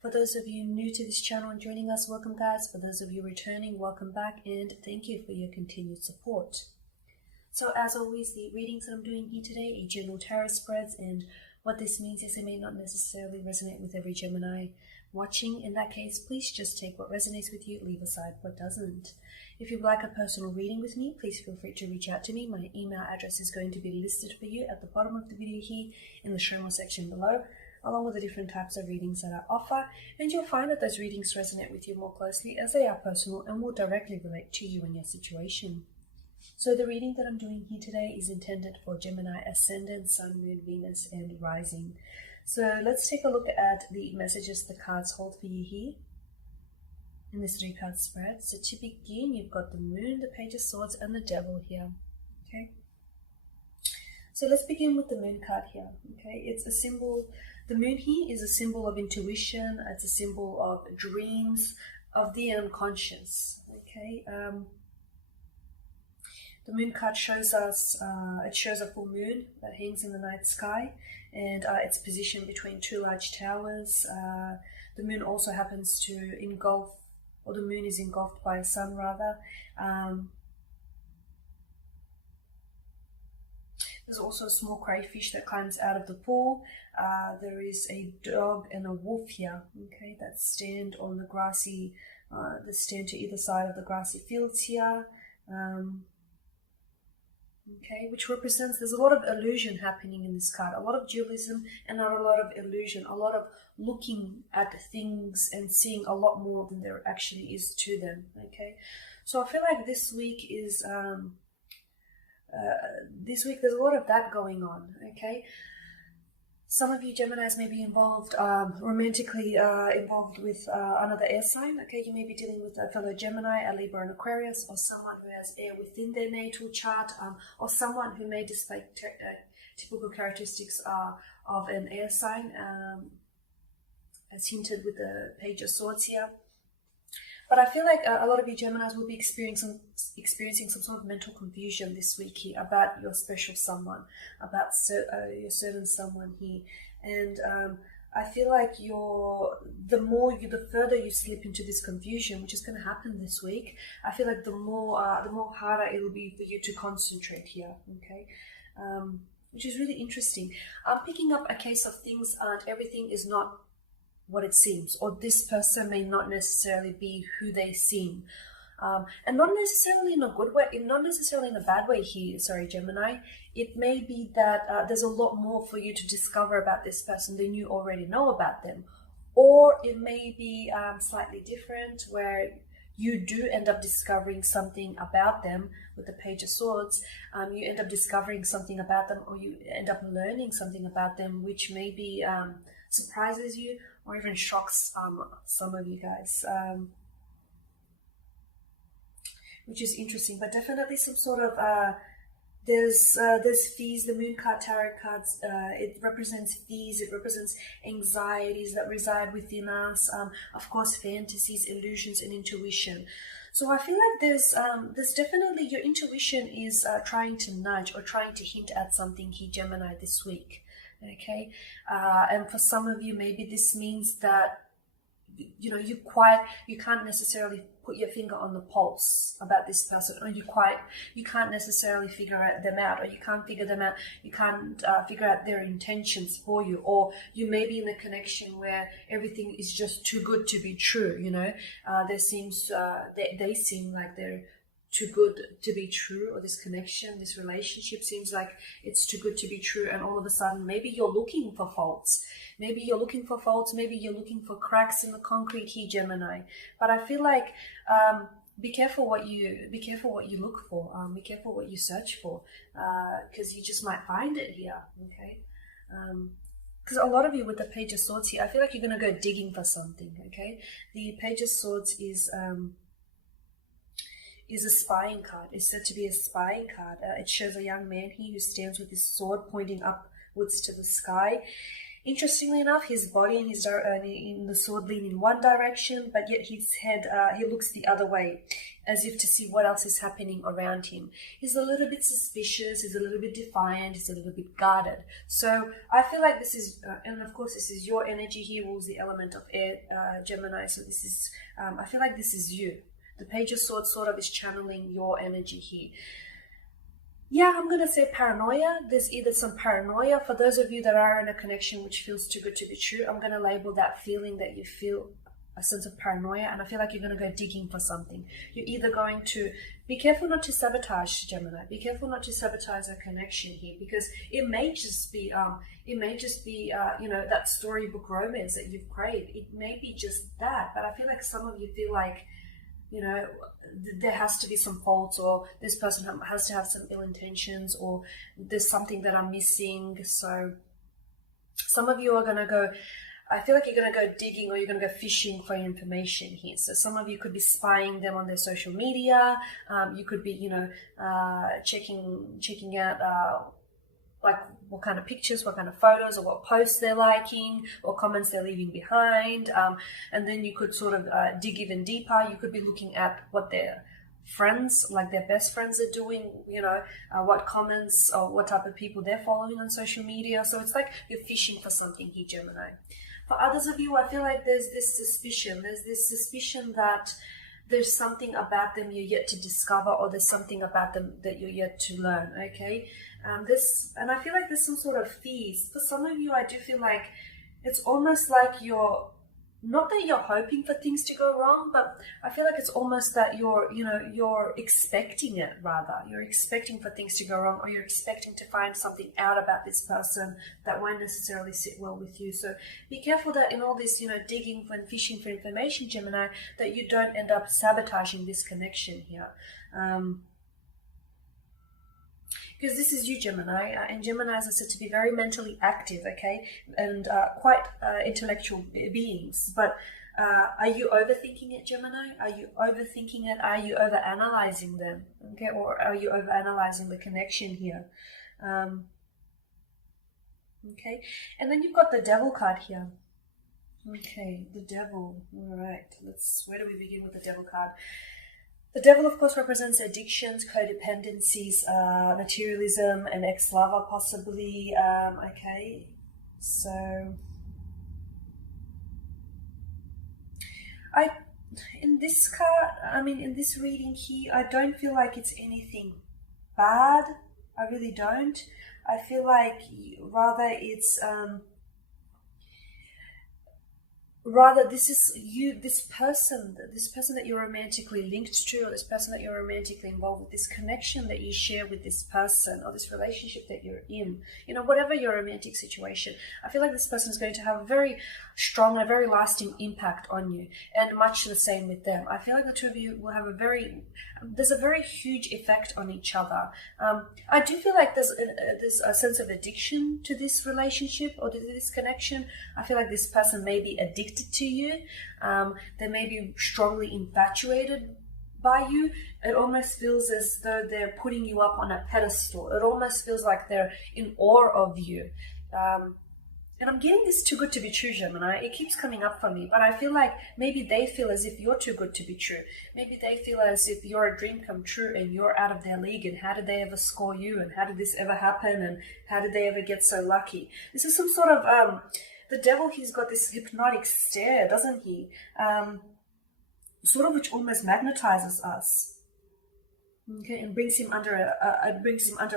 For those of you new to this channel and joining us, welcome guys. For those of you returning, welcome back and thank you for your continued support. So as always, the readings that I'm doing here today are general tarot spreads, and what this means is it may not necessarily resonate with every Gemini watching. In that case, please just take what resonates with you, leave aside what doesn't. If you'd like a personal reading with me, please feel free to reach out to me. My email address is going to be listed for you at the bottom of the video here in the show more section below, along with the different types of readings that I offer, and you'll find that those readings resonate with you more closely as they are personal and will directly relate to you and your situation. So the reading that I'm doing here today is intended for Gemini Ascendant, Sun, Moon, Venus, and Rising. So let's take a look at the messages the cards hold for you here in this 3-card spread. So to begin, you've got the Moon, the Page of Swords, and the Devil here. Okay. So let's begin with the Moon card here. Okay, it's a symbol. The Moon here is a symbol of intuition. It's a symbol of dreams, of the unconscious. Okay. The Moon card shows us, it shows a full moon that hangs in the night sky, and it's positioned between 2 large towers. The moon also happens to engulf, or the moon is engulfed by a sun rather. There's also a small crayfish that climbs out of the pool. There is a dog and a wolf here, okay, that stand on the grassy, that stand to either side of the grassy fields here. Okay, which represents, there's a lot of illusion happening in this card, a lot of dualism and not a lot of illusion, a lot of looking at things and seeing a lot more than there actually is to them. Okay, so I feel like this week is there's a lot of that going on. Okay, some of you Geminis may be involved, romantically involved with another air sign. Okay, you may be dealing with a fellow Gemini, a Libra, and Aquarius, or someone who has air within their natal chart, or someone who may display typical characteristics of an air sign, as hinted with the Page of Swords here. But I feel like a lot of you Geminis will be experiencing some sort of mental confusion this week here about your special someone, about your certain someone here. And I feel like the further you slip into this confusion, which is going to happen this week, I feel like the more harder it will be for you to concentrate here. Okay, which is really interesting. I'm picking up a case of things and everything is not what it seems, or this person may not necessarily be who they seem, and not necessarily in a good way, not necessarily in a bad way here, sorry Gemini. It may be that there's a lot more for you to discover about this person than you already know about them, or it may be slightly different, where you do end up discovering something about them with the Page of Swords. You end up discovering something about them, or you end up learning something about them which maybe surprises you or even shocks some of you guys, which is interesting. But definitely some sort of there's fears. The Moon card, tarot cards, it represents fears, it represents anxieties that reside within us, of course fantasies, illusions, and intuition. So I feel like there's definitely, your intuition is trying to nudge or trying to hint at something here, Gemini, this week. Okay, and for some of you, maybe this means that you can't necessarily put your finger on the pulse about this person, or you can't necessarily figure them out, or you can't figure them out. You can't figure out their intentions for you, or you may be in a connection where everything is just too good to be true. There seems they seem like they're too good to be true, or this connection, this relationship seems like it's too good to be true, and all of a sudden maybe you're looking for faults. Maybe you're looking for cracks in the concrete here, Gemini. But I feel like be careful what you look for. Be careful what you search for, because you just might find it here. Okay. Because a lot of you with the Page of Swords here, I feel like you're going to go digging for something. Okay. The Page of Swords is a spying card. It's said to be a spying card. It shows a young man here who stands with his sword pointing upwards to the sky. Interestingly enough, his body and his in the sword lean in one direction, but yet his head, he looks the other way, as if to see what else is happening around him. He's a little bit suspicious, he's a little bit defiant, he's a little bit guarded. So I feel like this is, and of course this is your energy. He rules the element of air, Gemini. So this is, I feel like this is you. The Page of Swords sort of is channeling your energy here. Yeah, I'm going to say paranoia. There's either some paranoia. For those of you that are in a connection which feels too good to be true, I'm going to label that feeling that you feel a sense of paranoia, and I feel like you're going to go digging for something. You're either going to be careful not to sabotage, Gemini. Be careful not to sabotage a connection here, because it may just be, you know, that storybook romance that you've craved. It may be just that, but I feel like some of you feel like, you know, there has to be some faults, or this person has to have some ill intentions, or there's something that I'm missing. So some of you are going to go, I feel like you're going to go digging, or you're going to go fishing for information here. So some of you could be spying them on their social media. You could be, you know, checking out like what kind of pictures, what kind of photos, or what posts they're liking, or comments they're leaving behind. And then you could sort of dig even deeper. You could be looking at what their friends, like their best friends, are doing, you know, what comments or what type of people they're following on social media. So it's like you're fishing for something here, Gemini. For others of you, I feel like there's this suspicion. There's this suspicion that there's something about them you're yet to discover, or there's something about them that you're yet to learn, okay? And I feel like there's some sort of fears. For some of you, I do feel like it's almost like you're, not that you're hoping for things to go wrong, but I feel like it's almost that you're expecting it, rather. You're expecting for things to go wrong, or you're expecting to find something out about this person that won't necessarily sit well with you. So be careful that in all this, you know, digging and fishing for information, Gemini, that you don't end up sabotaging this connection here. Because this is you, Gemini, and Geminis are said to be very mentally active, okay, and quite intellectual beings. But are you overthinking it, Gemini? Are you overthinking it? Are you overanalyzing them, okay, or are you overanalyzing the connection here? Okay, and then you've got the Devil card here. Okay, the Devil. All right, where do we begin with the Devil card? The Devil, of course, represents addictions, codependencies, materialism, and ex-lover, possibly. Okay, so in this card, in this reading here, I don't feel like it's anything bad. I really don't. I feel like rather it's rather this is you, this person that you're romantically linked to, or this person that you're romantically involved with, this connection that you share with this person, or this relationship that you're in, you know, whatever your romantic situation, I feel like this person is going to have a very strong and a very lasting impact on you, and much the same with them. I feel like the two of you will have there's a very huge effect on each other. I do feel like there's a sense of addiction to this relationship or to this connection. I feel like this person may be addicted to you. They may be strongly infatuated by you. It almost feels as though they're putting you up on a pedestal. It almost feels like they're in awe of you. And I'm getting this too good to be true, Gemini. It keeps coming up for me, but I feel like maybe they feel as if you're too good to be true. Maybe they feel as if you're a dream come true and you're out of their league, and how did they ever score you, and how did this ever happen, and how did they ever get so lucky? This is some sort of, the Devil, he's got this hypnotic stare, doesn't he? Sort of which almost magnetizes us. Okay, and brings him under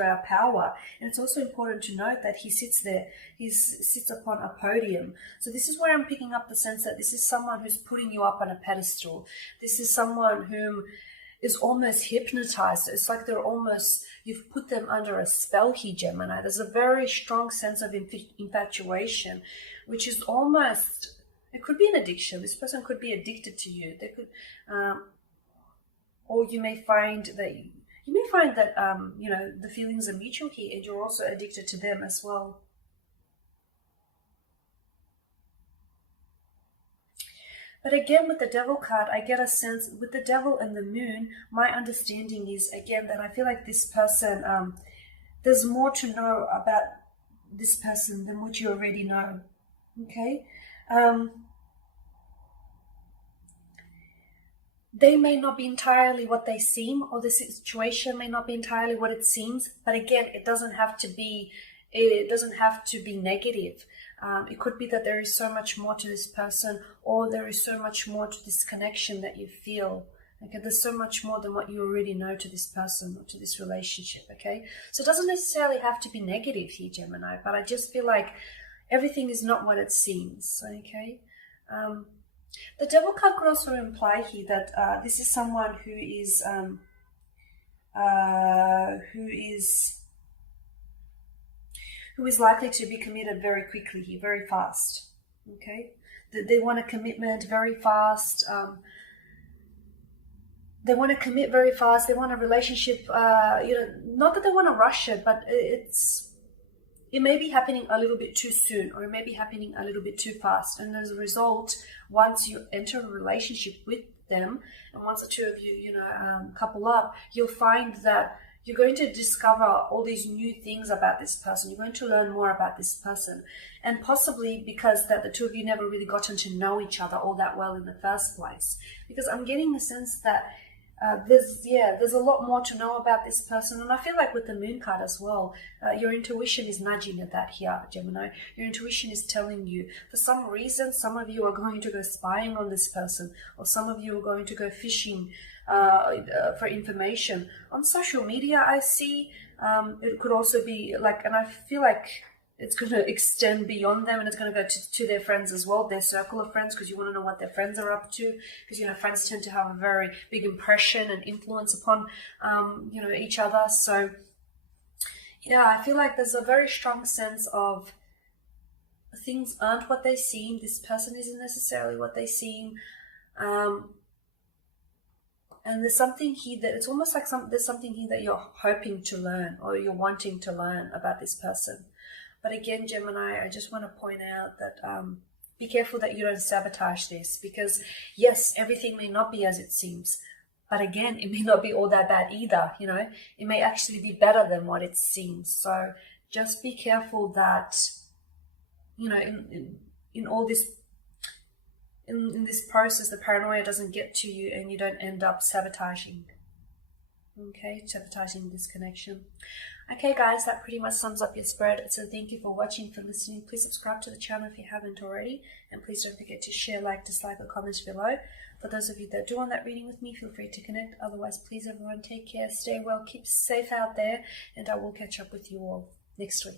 our power. And it's also important to note that he sits there. He sits upon a podium. So this is where I'm picking up the sense that this is someone who's putting you up on a pedestal. This is someone whom is almost hypnotized. It's like you've put them under a spell here, Gemini. There's a very strong sense of infatuation, which is almost, it could be an addiction. This person could be addicted to you. They could, or you may find that you know, the feelings are mutual here, and you're also addicted to them as well. But again, with the Devil card, I get a sense, with the Devil and the Moon, my understanding is, again, that I feel like this person, there's more to know about this person than what you already know. Okay. They may not be entirely what they seem, or the situation may not be entirely what it seems, but again, it doesn't have to be negative. It could be that there is so much more to this person, or there is so much more to this connection that you feel. Okay, there's so much more than what you already know to this person or to this relationship. Okay, so it doesn't necessarily have to be negative here, Gemini, but I just feel like everything is not what it seems. Okay. The devil card could also imply here that this is someone who is likely to be committed very quickly here, very fast. Okay, they want a commitment very fast. They want to commit very fast. They want a relationship. Not that they want to rush it, but it may be happening a little bit too soon, or it may be happening a little bit too fast. And as a result, once you enter a relationship with them, and once the two of you, couple up, you'll find that you're going to discover all these new things about this person. You're going to learn more about this person. And possibly because that the two of you never really gotten to know each other all that well in the first place. Because I'm getting the sense that there's a lot more to know about this person. And I feel like with the moon card as well, your intuition is nudging at that here, Gemini. Your intuition is telling you, for some reason, some of you are going to go spying on this person, or some of you are going to go fishing for information. On social media, I see it could also be like, and I feel like it's going to extend beyond them, and it's going to go to their friends as well, their circle of friends, because you want to know what their friends are up to, because friends tend to have a very big impression and influence upon each other. So yeah, I feel like there's a very strong sense of things aren't what they seem. This person isn't necessarily what they seem, and there's something here that it's almost like there's something here that you're hoping to learn, or you're wanting to learn about this person. But again, Gemini, I just want to point out that be careful that you don't sabotage this, because yes, everything may not be as it seems, but again, it may not be all that bad either. It may actually be better than what it seems. So just be careful that in all this in this process, the paranoia doesn't get to you and you don't end up sabotaging this connection. Okay guys, that pretty much sums up your spread. So thank you for watching, for listening. Please subscribe to the channel if you haven't already, and please don't forget to share, like, dislike, or comment below. For those of you that do want that reading with me, feel free to connect. Otherwise, please everyone, take care, stay well, keep safe out there, and I will catch up with you all next week.